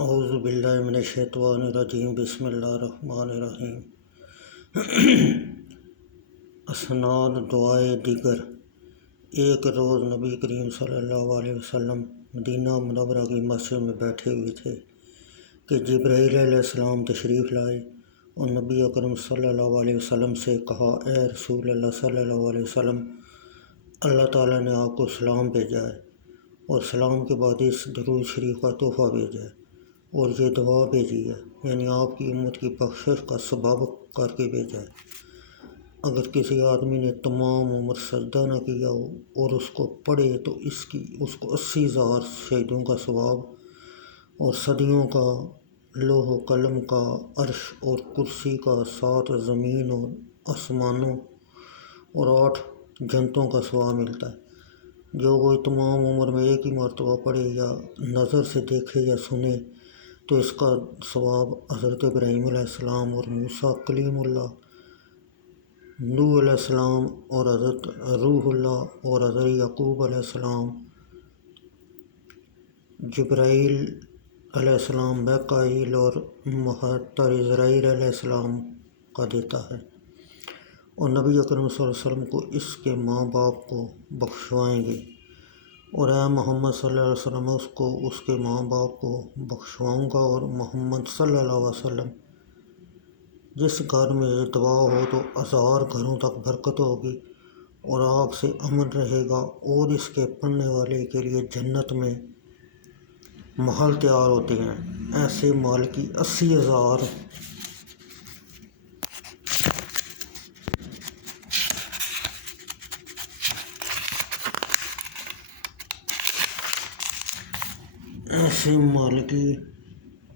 اعوذ باللہ من الشیطان الرجیم بسم اللہ الرحمن الرحیم۔ اسناد دعائے دیگر۔ ایک روز نبی کریم صلی اللہ علیہ وسلم مدینہ منورہ کی مسجد میں بیٹھے ہوئے تھے کہ جبرائیل علیہ السلام تشریف لائے اور نبی اکرم صلی اللہ علیہ وسلم سے کہا، اے رسول اللہ صلی اللہ علیہ وسلم، اللہ تعالیٰ نے آپ کو سلام بھیجا ہے اور سلام کے بعد اس درود شریف کا تحفہ بھیجا ہے اور یہ دعا بھیجی ہے، یعنی آپ کی امت کی بخشش کا سبب کر کے بھیجا ہے۔ اگر کسی آدمی نے تمام عمر سجدہ نہ کیا ہو اور اس کو پڑھے تو اس کو 80,000 شہیدوں کا ثواب اور صدیوں کا لوح و قلم کا، عرش اور کرسی کا، 7 زمین اور آسمانوں اور 8 جنتوں کا ثواب ملتا ہے۔ جو کوئی تمام عمر میں ایک ہی مرتبہ پڑھے یا نظر سے دیکھے یا سنے تو اس کا ثواب حضرت ابراہیم علیہ السلام اور موسیٰ کلیم اللہ، نوح علیہ السلام اور حضرت روح اللہ اور حضرت یعقوب علیہ السلام، جبرائیل علیہ السلام، میکائیل اور مہتر اسرائیل علیہ السلام کا دیتا ہے، اور نبی اکرم صلی اللہ علیہ وسلم کو اس کے ماں باپ کو بخشوائیں گے، اور اے محمد صلی اللہ علیہ وسلم، اس کے ماں باپ کو بخشواؤں گا، اور محمد صلی اللہ علیہ وسلم جس گھر میں یہ دعا ہو تو 1000 گھروں تک برکت ہوگی اور آگ سے امن رہے گا، اور اس کے پڑھنے والے کے لیے جنت میں محل تیار ہوتے ہیں۔ ایسے مال کی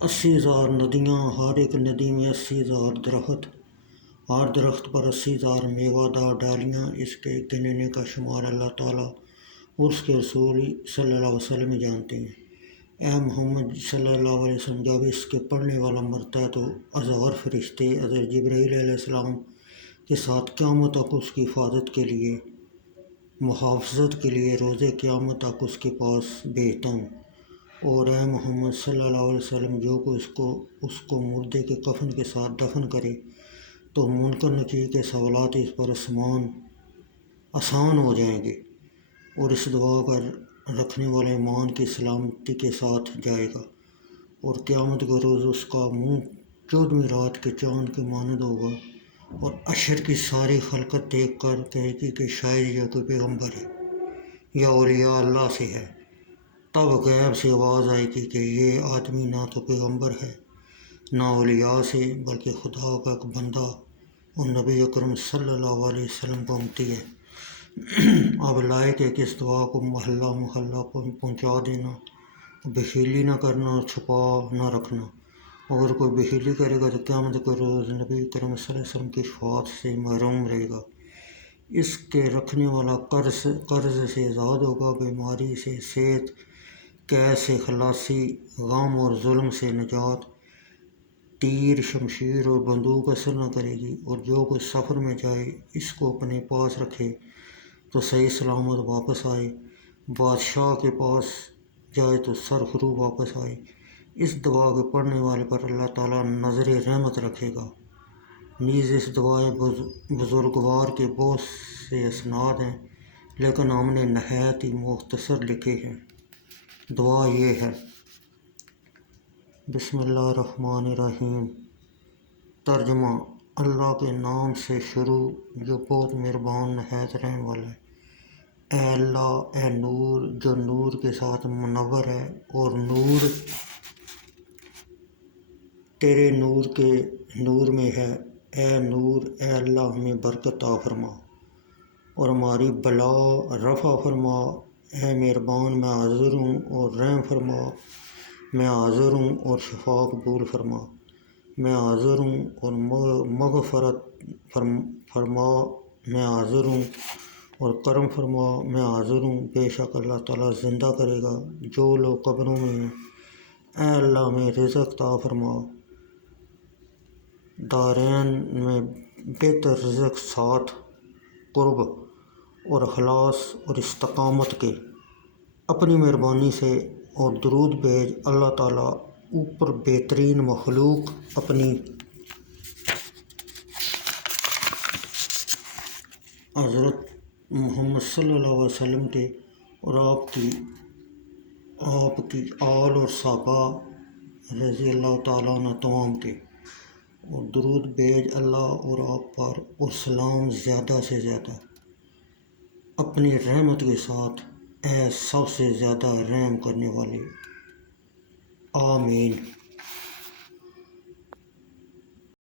80,000 ندیاں، ہر ایک ندی میں 80,000 درخت، ہر درخت پر 80,000 میوہ دار ڈالیاں، اس کے گننے کا شمار اللہ تعالیٰ اور اس کے رسول صلی اللہ علیہ وسلم ہی جانتے ہیں۔ اے محمد صلی اللہ علیہ وسلم، جب اس کے پڑھنے والا مرتا ہے تو 1000 فرشتے حضرت جبرائیل علیہ السلام کے ساتھ قیامت تک اس کی حفاظت کے لیے، محافظت کے لیے روز قیامت تک اس کے پاس بھیجتا ہوں۔ اور اے محمد صلی اللہ علیہ وسلم، جو کوئی اس کو مردے کے کفن کے ساتھ دفن کرے تو منکر نکیر کے سوالات اس پر آسان ہو جائیں گے، اور اس دعا کا رکھنے والے ایمان کی سلامتی کے ساتھ جائے گا، اور قیامت کے روز اس کا منہ 14ویں رات کے چاند کے مانند ہوگا، اور عشر کی ساری خلقت دیکھ کر کہے گی کہ شاید یہ کوئی پیغمبر ہے یا اولیاء اللہ سے ہے۔ تب غیب سے آواز آئے گی کہ یہ آدمی نہ تو پیغمبر ہے نہ اولیاء سے، بلکہ خدا کا ایک بندہ اور نبی اکرم صلی اللہ علیہ وسلم کا امتی ہے۔ اب لائق ہے کہ اس دعا کو محلہ محلہ پہنچا دینا، بخیلی نہ کرنا اور چھپا نہ رکھنا۔ اگر کوئی بخیلی کرے گا تو قیامت کے روز نبی اکرم صلی اللہ علیہ وسلم کی شفاعت سے محروم رہے گا۔ اس کے رکھنے والا قرض سے آزاد ہوگا، بیماری سے صحت، قید سے خلاصی، غم اور ظلم سے نجات، تیر، شمشیر اور بندوق اثر نہ کرے گی، اور جو کوئی سفر میں جائے اس کو اپنے پاس رکھے تو صحیح سلامت واپس آئے، بادشاہ کے پاس جائے تو سرخرو واپس آئے۔ اس دعا کے پڑھنے والے پر اللہ تعالیٰ نظر رحمت رکھے گا۔ نیز اس دعائے بزرگوار کے بہت سے اسناد ہیں، لیکن ہم نے نہایت ہی مختصر لکھے ہیں۔ دعا یہ ہے: بسم اللہ الرحمن الرحیم۔ ترجمہ: اللہ کے نام سے شروع جو بہت مہربان نہایت رحم والا ہے۔ اے اللہ، اے نور جو نور کے ساتھ منور ہے، اور نور تیرے نور کے نور میں ہے۔ اے نور، اے اللہ، ہمیں برکت عطا فرما اور ہماری بلا رفع فرما۔ اے مہربان، میں حاضر ہوں اور رحم فرما، میں حاضر ہوں اور شفا قبول فرما، میں حاضر ہوں اور مغفرت فرما، میں حاضر ہوں اور کرم فرما، میں حاضر ہوں۔ بے شک اللہ تعالیٰ زندہ کرے گا جو لوگ قبروں میں ہیں۔ اے اللہ، ہمیں رزق عطا فرما، دارین میں بہتر رزق، ساتھ قرب اور اخلاص اور استقامت کے۔ اپنی مہربانی سے اور درود بھیج اللہ تعالیٰ اوپر بہترین مخلوق اپنی حضرت محمد صلی اللہ علیہ وسلم کے اور آپ کی آل اور صحابہ رضی اللہ تعالیٰ عنہ تمام کے، اور درود بھیج اللہ اور آپ پر اور سلام زیادہ سے زیادہ اپنی رحمت کے ساتھ اے سب سے زیادہ رحم کرنے والے، آمین۔